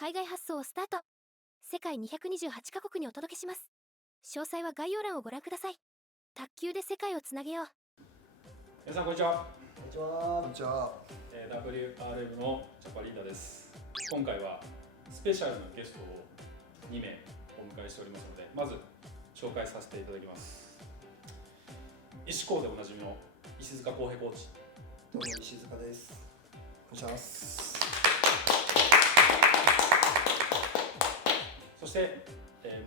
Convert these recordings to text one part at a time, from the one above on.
海外発送をスタート。世界228カ国にお届けします。詳細は概要欄をご覧ください。卓球で世界をつなげよう。皆さんこんにちは。こんにちは。こんにちは。WRM のチャパリータです。今回はスペシャルなゲストを2名お迎えしておりますので、まず紹介させていただきます。石高でおなじみの石塚康平コーチ。どうも石塚です。お願いします。そして、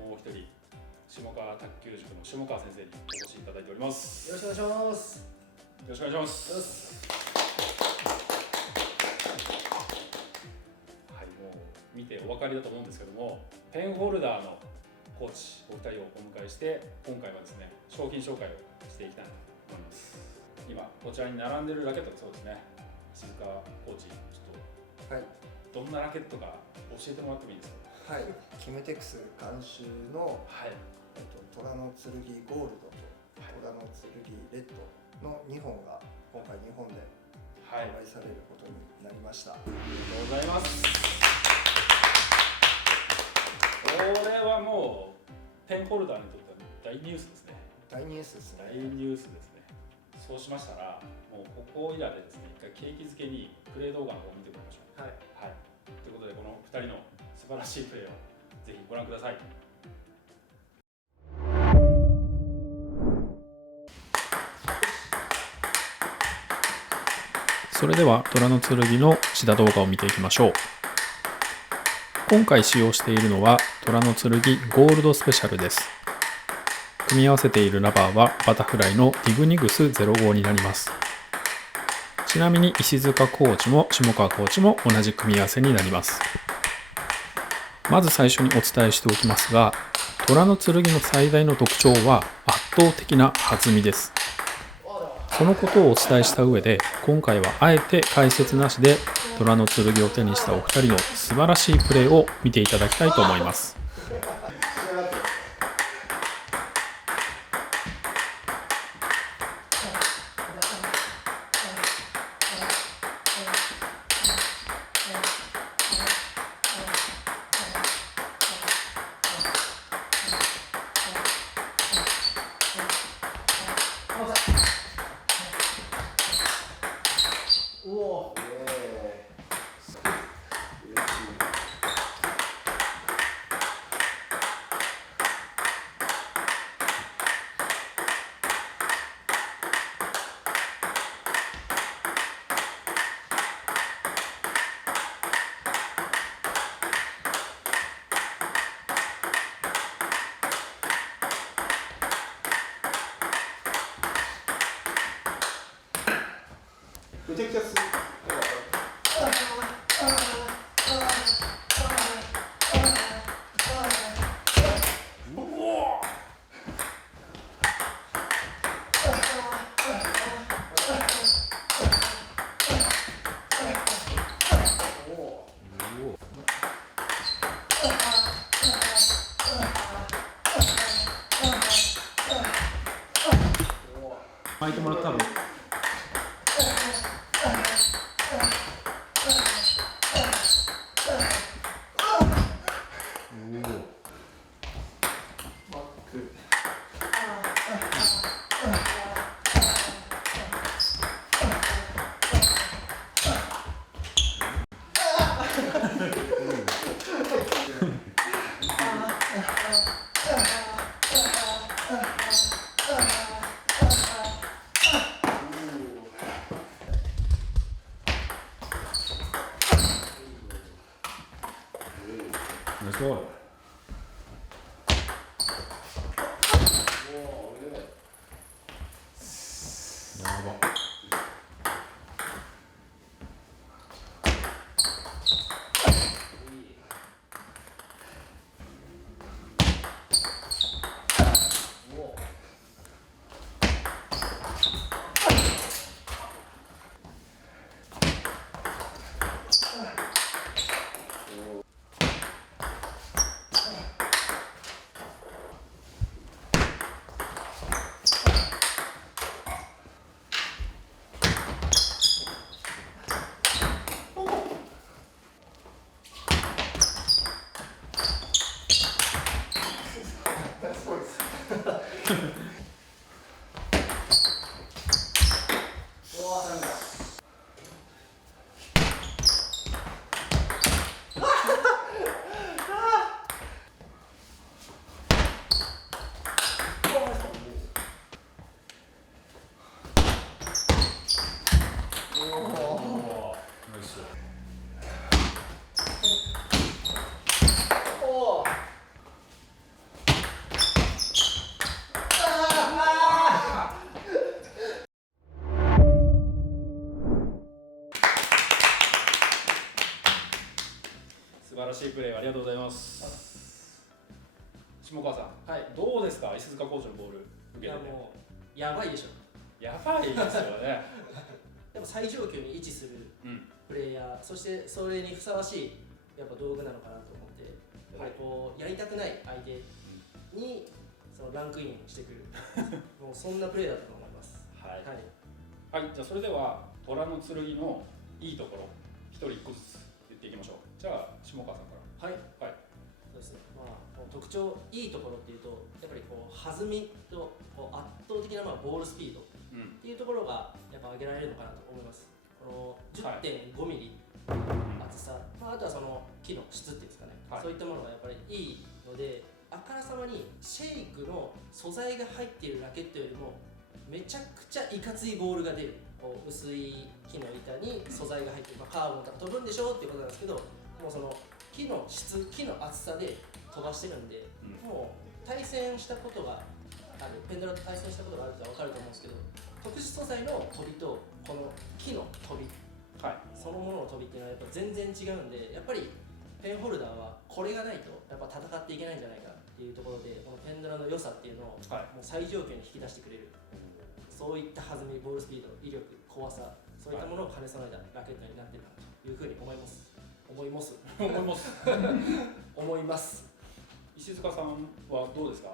もう一人下川卓球塾の下川先生にお越しいただいております。よろしくお願いします。よろしくお願いします。はい、もう見てお分かりだと思うんですけども、ペンホルダーのコーチお二人をお迎えして、今回はですね、商品紹介をしていきたいと思います。今こちらに並んでるラケットがそうですね。石塚コーチ、ちょっと、はい。どんなラケットか教えてもらってもいいですか。はい。キムテクス監修の、はい。虎の剣ゴールドと虎の剣レッドの2本が今回日本で販売されることになりました。ありがとうございます。これはもうペンホルダーにとっては大ニュースですね。大ニュースですね。大ニュースですね。そうしましたら、もうここいらでですね、一回景気づけにプレー動画の方を見てみましょう。はい。はい。ということで、この2人の素晴らしいプレーをぜひご覧ください。それでは虎の剣の指導動画を見ていきましょう。今回使用しているのは虎の剣ゴールドスペシャルです。組み合わせているラバーはバタフライのディグニグス05になります。ちなみに石塚コーチも下川コーチも同じ組み合わせになります。まず最初にお伝えしておきますが、虎の剣の最大の特徴は圧倒的な弾みです。そのことをお伝えした上で、今回はあえて解説なしで虎の剣を手にしたお二人の素晴らしいプレーを見ていただきたいと思います。めちゃくちゃす巻いてもらったの。ナイスボール。やば。らしいプレーありがとうございます。下川さん、はい。どうですか、石塚コーチのボール受けてて。もうやばいでしょ。やばいですよね。でも最上級に位置するうんプレイヤー、そしてそれにふさわしいやっぱ道具なのかなと思って、やっぱりこうやりたくない相手にそのランクインしてくるもうそんなプレーだったと思います。はい、はい。はい、じゃあそれでは虎の剣のいいところ一人一個ずつ言っていきましょう。じゃあ下川さんかはい。ら。はい。そうですね。まあもう特徴いいところっていうとやっぱりこう弾みとこう圧倒的なまあボールスピードっうんていうところがやっぱ上げられるのかなと思います。この10.5ミリ厚さ、まあ、あとはその木の質っていうんですかね、はいそういったものがやっぱりいいので、あからさまにシェイクの素材が入っているラケットよりもめちゃくちゃいかついボールが出る。こう薄い木の板に素材が入っている、まあ、カーボンとか飛ぶんでしょうっていうことなんですけど、もうその木の質、木の厚さで飛ばしてるんで、もう対戦したことがある、ペンドラと対戦したことがある人は分かると思うんですけど、特殊素材の飛びとこの木の飛び、はい。そのものの飛びっていうのはやっぱ全然違うんで、やっぱりペンホルダーはこれがないとやっぱ戦っていけないんじゃないかっていうところで、このペンドラの良さっていうのをはいもう最上級に引き出してくれる、そういった弾み、ボールスピード、威力、怖さ、そういったものを兼ね備えたラケットになっているなというふうに思います。思います思います。思います。石塚さんはどうですか。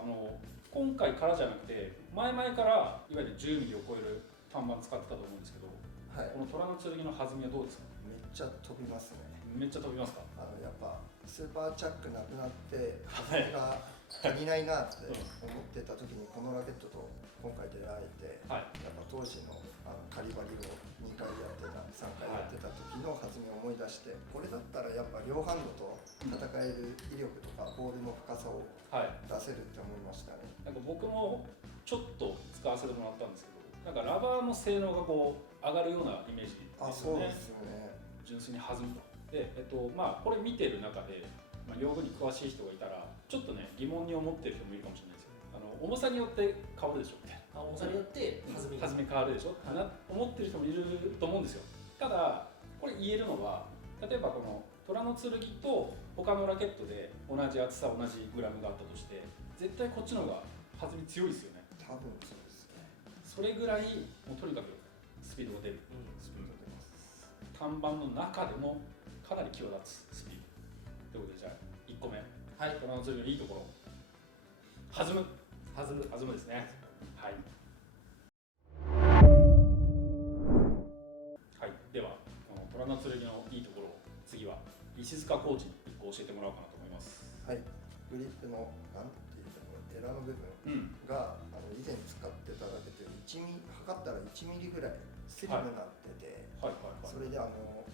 今回からじゃなくて前々からいわゆる10ミリを超える単板使ってたと思うんですけど、はい、この虎の剣の弾みはどうですか。めっちゃ飛びますね。めっちゃ飛びますか。やっぱスーパーチャックなくなって弾みが足りないなって思ってた時にこのラケットと今回出会えて、はい。やっぱ当時のカリバリを2回やってた3回やってた時の弾みを思い出して、これだったらやっぱ両ハンドと戦える威力とかボールの深さをはい。出せるって思いましたね。なんか僕もちょっと使わせてもらったんですけど、なんかラバーの性能がこう上がるようなイメージですよね。そうですよね。純粋に弾むと。で、まあこれ見てる中で、まあ、用具に詳しい人がいたらちょっとね疑問に思ってる人もいるかもしれないですよ。重さによって変わるでしょみたいな。重さによって弾みが弾み変わるでしょって思ってる人もいると思うんですよ。ただこれ言えるのは、例えばこの虎の剣と他のラケットで同じ厚さ同じグラムがあったとして、絶対こっちの方が弾み強いですよね。多分そうですね。それぐらいもうとにかくスピードが出る、スピードが出ます。単板の中でもかなり際立つスピードということで、じゃあ1個目、はい。虎の剣のいいところ、弾む弾む。弾むですね。はい。はい、ではこの虎の剣のいいところを次は石塚コーチに1個教えてもらおうかなと思います。はい。グリップのなんていうのエラの部分うんが、以前使ってただけで1ミリ測ったら1ミリぐらいスリムになってて、はいはいはい。それで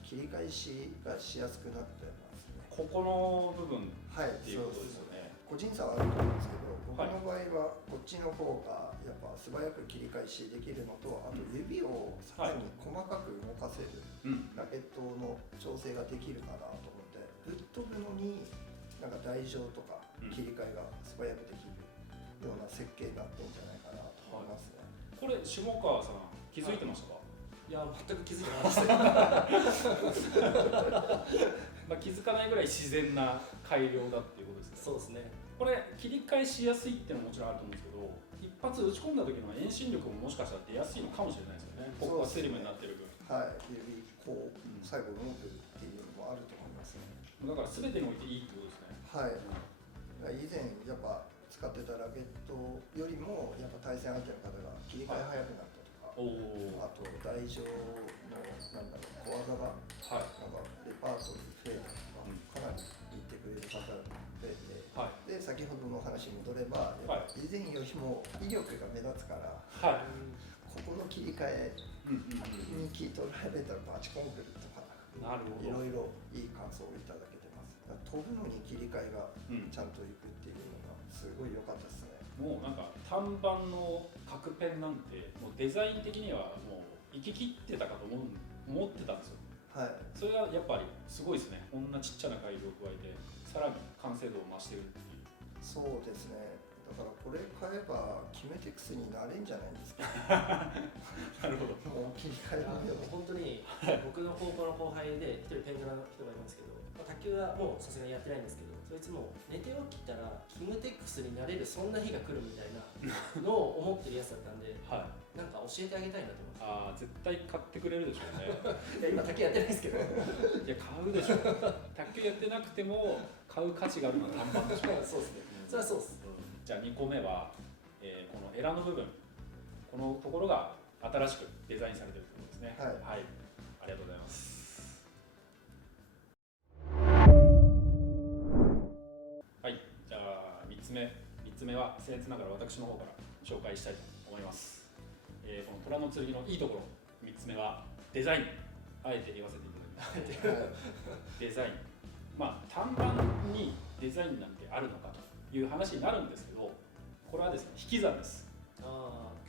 切り返しがしやすくなってますね。ここの部分はい、っていうことですよね。個人差はあると思うんですけど、僕はいの場合はこっちの方がやっぱ素早く切り返しできるのと、あと指をさらに細かく動かせるうん。ラケットの調整ができるかなと思って、ぶっ飛ぶのになんか台上とか切り替えが素早くできるような設計になってんじゃないかなと思いますね。これ下川さん気づいてましたか。いや、全く気づいてないですまあ気づかないぐらい自然な改良だっていうことですね。そうですね。これ切り返しやすいっていうのももちろんあると思うんですけど、一発打ち込んだ時の遠心力ももしかしたら出やすいのかもしれないですよね。ここがスリムになってる分。はい、指こう最後動くっていうのもあると思いますね。だから全てにおいていいってことですね。はい。以前やっぱ使ってたラケットよりもやっぱ対戦相手の方が切り替え早くなったとか、おお。あと台上のなんだろう小技がはい。なんかレパートリー増えたとか、かなり言ってくれる方が増えて、はい。で先ほどの話に戻れば、やっぱ以前よりも威力が目立つから、はい。ここの切り替えうんうんうん。に気取られたらバチコンくるとか、なるほど。いろいろいい感想をいただけてます。だから飛ぶのに切り替えがうん。ちゃんといくっていうのがすごい良かったですね。もうなんか単板の角ペンなんてもうデザイン的にはもう行き切ってたかと思ってたんですよ。はい。それがやっぱりすごいですね。こんなちっちゃな改良を加えてさらに完成度を増してるっていう。そうですね。だからこれ買えばキメテックスになれんじゃないですか。なるほど。もう切り替えあるよ。本当に僕の高校の後輩で一人ペングラの人がいますけど、卓球はもうさすがにやってないんですけど、そいつも寝て起きたらキムテックスになれるそんな日が来るみたいなのを思ってるやつだったんで、はい。なんか教えてあげたいなと思いああ、絶対買ってくれるでしょうね。ます。いや今卓球やってないですけど。いや、買うでしょ。卓球やってなくても買う価値があるのは短パンでしょ。そうですね。それはそうです。じゃあ2個目は、このエラの部分、このところが新しくデザインされているところですね。はい。ありがとうございます。はい、じゃあ3つ目は僭越ながら私の方から紹介したいと思います。この虎の剣のいいところ、3つ目はデザイン。あえて言わせていただきます。デザイン。まあ、単板にデザインなんてあるのかという話になるんですけど、これはですね、引き算です。あ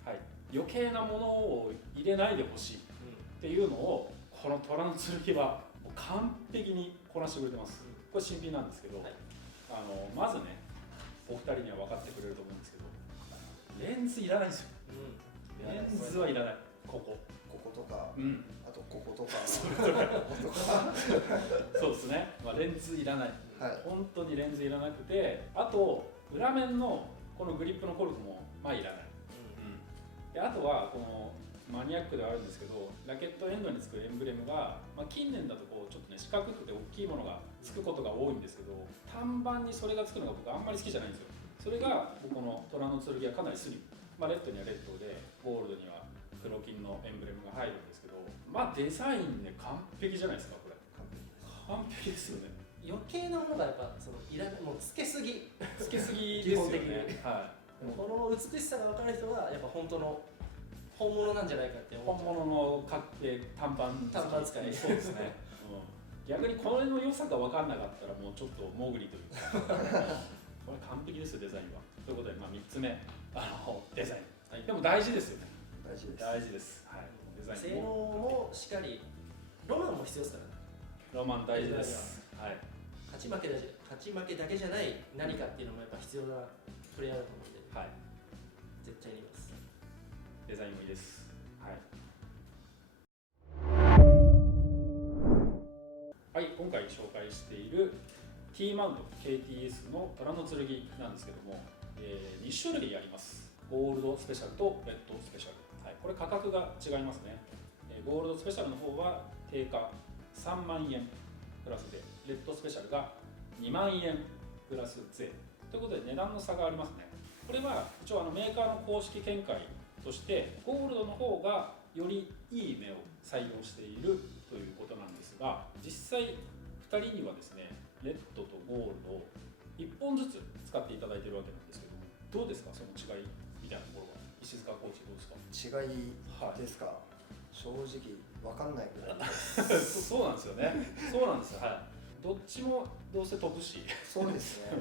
はい、余計なものを入れないでほしいっていうのを、この虎の剣はもう完璧にこなしてくれてます。これ新品なんですけど、はい、まずね、お二人には分かってくれると思うんですけど、レンズいらないんですよ。レンズはいらない。こことか、うん、あとこことか、それぞれそうですね、まあ、レンズいらない、はい、本当にレンズいらなくて、あと裏面のこのグリップのコルクもまあいらない、であとはこのマニアックではあるんですけど、ラケットエンドにつくエンブレムが、まあ、近年だとこうちょっとね四角くて大きいものがつくことが多いんですけど、単板にそれがつくのが僕あんまり好きじゃないんですよ。それがこの虎の剣はかなりスリム、まあ、レッドにはレッドでゴールドには黒金のエンブレムが入るんですけど、まあデザインね完璧じゃないですか。これ完璧ですよね。余計なものがやっぱそのいらない、もうつけすぎつけすぎですよね。はい。この美しさが分かる人がやっぱ本当の本物なんじゃないかって思本う。物の短パン使い。そうですね。逆にこれの良さが分かんなかったらもうちょっとモグリというかこれ完璧ですよ、デザインは。ということで、まあ、3つ目デザイン、はい、でも大事ですよね。大事です。大事です。はい、デザイン性能もしっかり、ロマンも必要ですからね。ロマン大事です。はい。勝ち負けだけじゃない何かっていうのもやっぱ必要なプレイヤーだと思うんで、はい、絶対にいます。デザインもいいです。はい。はい、今回紹介している T マウント KTS の虎の剣なんですけども、2種類あります。ゴールドスペシャルとレッドスペシャル。はい、これ価格が違いますね。ゴールドスペシャルの方は定価3万円プラスで、レッドスペシャルが2万円プラス税ということで値段の差がありますね。これは一応メーカーの公式見解として、ゴールドの方がよりいい目を採用しているということなんですが、実際2人にはですね、レッドとゴールドを1本ずつ使っていただいているわけなんですけども、どうですか、その違いみたいなところは。石塚コーチどうですか。違いですか、正直わかんないぐらいそうなんですよね。そうなんですよ。はい。どっちもどうせ飛ぶし。そうですね。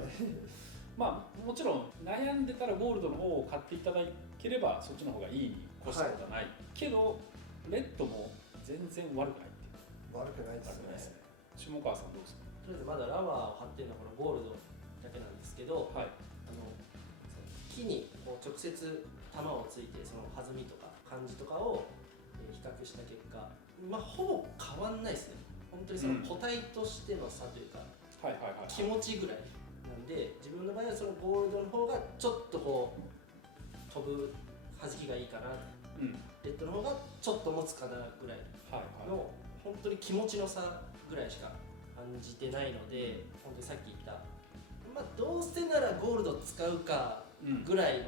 まあもちろん悩んでたらゴールドの方を買っていただければそっちの方がいいに越したことはない、けどレッドも全然悪くないっていう。悪くないですね。下川さんどうですか。とりあえずまだラバーを貼ってるのはこのゴールドだけなんですけど、はい、木にこう直接玉をついてその弾みとか感じとかを比較した結果、まあほぼ変わんないですね。本当にその個体としての差というか、気持ちぐらいなんで、自分の場合はそのゴールドの方がちょっとこう飛ぶ弾きがいいかな、レッドの方がちょっと持つかなぐらいの本当に気持ちの差ぐらいしか感じてないので、本当にさっき言った、まあ、どうせならゴールド使うかぐらいの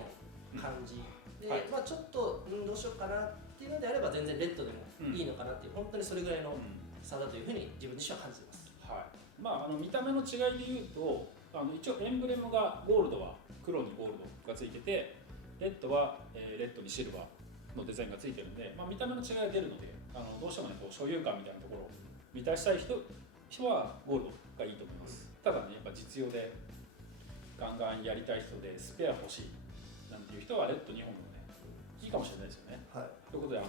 感じで、まあ、ちょっと、どうしようかなっていうのであれば全然レッドでもいいのかなっていう、本当にそれぐらいの差だというふうに自分自身は感じています。はい。まあ、見た目の違いで言うと、一応エンブレムがゴールドは黒にゴールドがついてて、レッドはレッドにシルバーのデザインがついてるので、まあ、見た目の違いが出るので、どうしてもねこう所有感みたいなところを満たしたい人はゴールドがいいと思います。ただね、やっぱ実用でガンガンやりたい人でスペア欲しいなんていう人はレッド2本もねいいかもしれないですよね。はい、ということで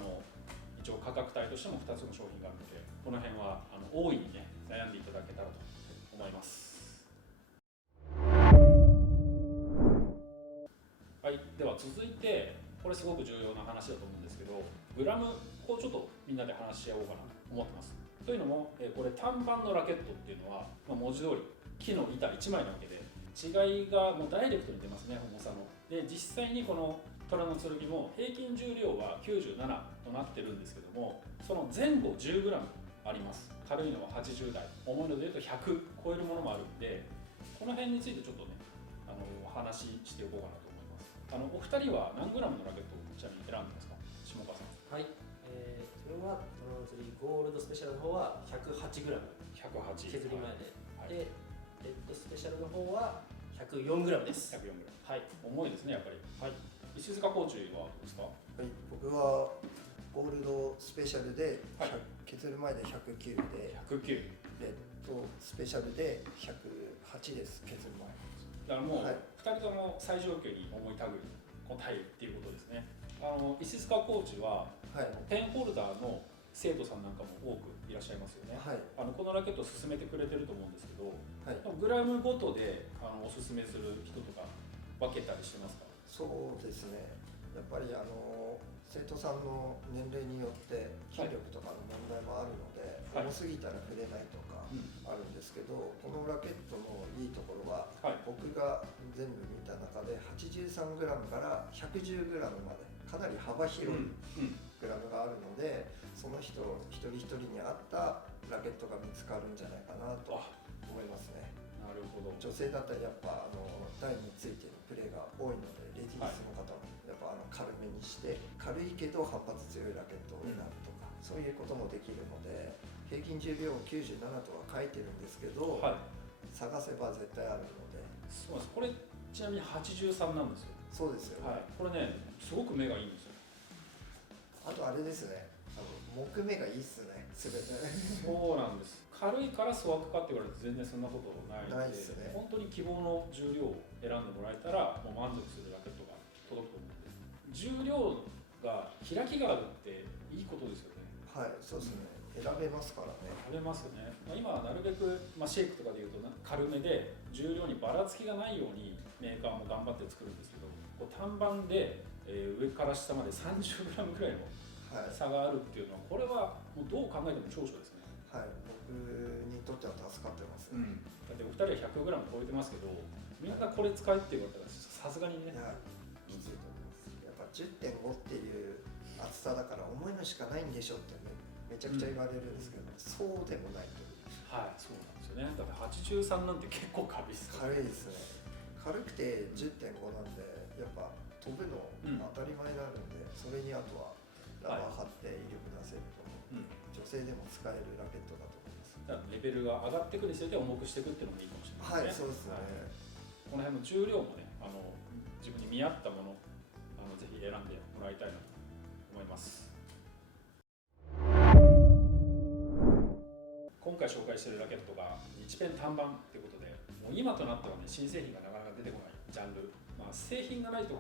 一応価格帯としても2つの商品があるので、この辺は大いにね悩んでいただけたらと思います。続いてこれすごく重要な話だと思うんですけど、グラムをちょっとみんなで話し合おうかなと思ってます。というのも、これ単板のラケットっていうのは、文字通り木の板1枚なわけで、違いがもうダイレクトに出ますね、重さの。で実際にこの虎の剣も平均重量は97となってるんですけども、その前後 10g あります。軽いのは80代、重いのでいうと100超えるものもあるんで、この辺についてちょっとねお話ししておこうかなと思います。お二人は何グラムのラケットをちなみに選んでますか？下川さん。はい、それは虎の剣ゴールドスペシャルの方は 108g 108削り前で、はい、でレッドスペシャルの方は 104g です。 104g。 はい、重いですねやっぱり。はい、石塚コーチはどうですか？はい、僕はゴールドスペシャルで、はい、削る前で109で、109、レッドスペシャルで108です、削る前。だからもう、はい、2人とも最上級に重い類のタイっていうことですね。石塚コーチは、はい、ペンホルダーの生徒さんなんかも多くいらっしゃいますよね。はい、このラケットを勧めてくれてると思うんですけど、はい、グラムごとでおすすめする人とか分けたりしてますか？そうですね、やっぱり生徒さんの年齢によって筋力とかの問題もあるので、はい、重すぎたら振れないとかあるんですけど、このラケットのいいところは、はい、僕が全部見た中で 83g から 110g までかなり幅広いグラムがあるので、その人一人一人に合ったラケットが見つかるんじゃないかなと思いますね。なるほど。女性だったらやっぱ台についてるプレーが多いので、レディースの方もやっぱ軽めにして軽いけど反発強いラケットを選ぶとか、そういうこともできるので、平均重量97とは書いてるんですけど、はい、探せば絶対あるので。そうです。これちなみに83なんですよ。そうですよ、はい、これねすごく目がいいんですよ。あとあれですね、木目がいいっすね、すべて。そうなんです。軽いから粗悪かって言われると全然そんなことないので、ですね、本当に希望の重量を選んでもらえたらもう満足するラケットが届くと思うんです。重量が開きがあるっていいことですよね。はい、そうですね、選べますからね。選べますよね。今はなるべく、シェイクとかでいうと軽めで重量にばらつきがないようにメーカーも頑張って作るんですけど、こう単板で、上から下まで 30g くらいの差があるっていうのは、これはもうどう考えても長所ですね。はい、僕にとっては助かってます、だってお二人は 100g 超えてますけど、みんなこれ使えって言われたらさすがにね。いや、きついと思います。やっぱ 10.5 っていう厚さだから重いのしかないんでしょってめちゃくちゃ言われるんですけど、そうでもないという。はい、そうなんですよね。だって83なんて結構軽いですから。軽いですね。軽くて 10.5 なんで、やっぱ飛ぶの当たり前になるんで、それにあとはラバー貼って威力出せると思う、女性でも使えるラケットだと思います。だからレベルが上がってくるにつれて重くしていくっていうのもいいかもしれないですね。はい、そうですね。この辺の重量もね、自分に見合ったものぜひ選んでもらいたいなと思います。今回紹介しているラケットが日ペン単板ということで、もう今となってはね、新製品がなかなか出てこないジャンル、製品がないと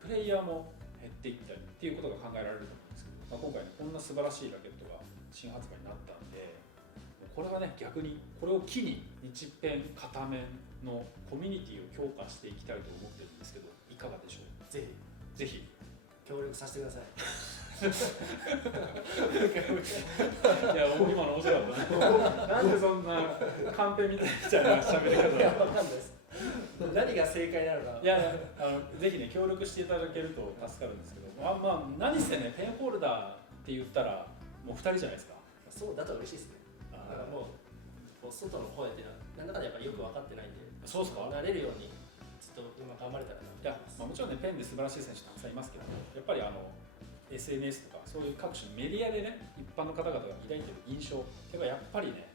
プレイヤーも減っていったりっていうことが考えられると思うんですけど、今回ねこんな素晴らしいラケットが新発売になったんで、これはね逆にこれを機に日ペン片面のコミュニティを強化していきたいと思ってるんですけど、いかがでしょう？ぜひ協力させてください。いや、今の面白かったね。なんでそんなカンペみたいな喋り方。いや、わかんないです。何が正解なのか。いや、ぜひね協力していただけると助かるんですけど、何せねペンホルダーって言ったらもう2人じゃないですか。そうだと嬉しいですね。だからもう外の声ってなんだかんだやっぱよく分かってないんで、そうですか。慣れるようにちょっと今頑張れたらな。いや、もちろんねペンで素晴らしい選手たくさんいますけど、やっぱりSNS とかそういう各種メディアでね一般の方々が抱いてる印象っていうのはやっぱりね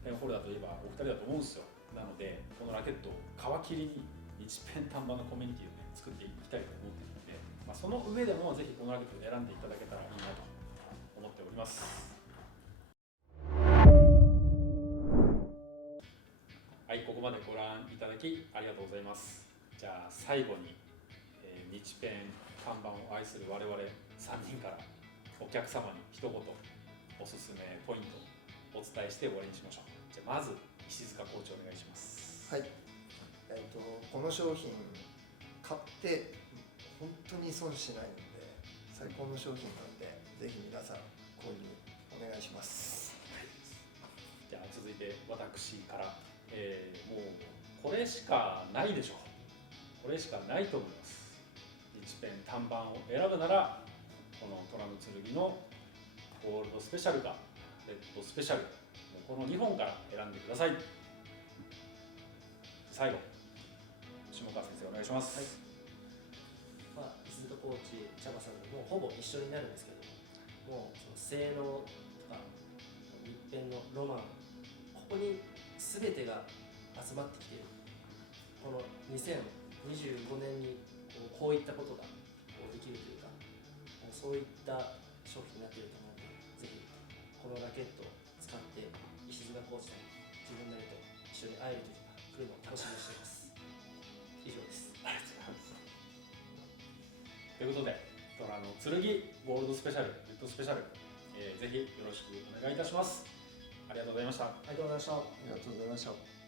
ペンホルダーといえばお二人だと思うんですよ。なのでこのラケットを皮切りに日ペン単板のコミュニティをね作っていきたいと思っているので、その上でもぜひこのラケットを選んでいただけたらいいなと思っております。はい、ここまでご覧いただきありがとうございます。じゃあ最後に、日ペン単板を愛する我々3人からお客様に一言おすすめポイントをお伝えして終わりにしましょう。じゃあまず石塚コーチお願いします。はい、この商品買って本当に損しないので最高の商品なのでぜひ皆さん購入お願いします。じゃあ続いて私から、もうこれしかないでしょう。これしかないと思います。1ペン単板を選ぶならこの虎の剣のゴールドスペシャルかレッドスペシャル、もうこの2本から選んでください。最後下川先生お願いします。まあ、石塚コーチ、茶葉さんもほぼ一緒になるんですけどもうその性能とか一辺のロマン、ここに全てが集まってきている。この2025年にこういったことができるというか、そういった商品になっていると思うので、ぜひこのラケットを使って石塚コーチと自分なりと一緒に会える時が来るのを楽しみにしています。以上です。ありがとうございます。ということで、虎の剣ゴールドスペシャル、レッドスペシャル、ぜひよろしくお願いいたします。ありがとうございました。ありがとうございました。ありがとうございました。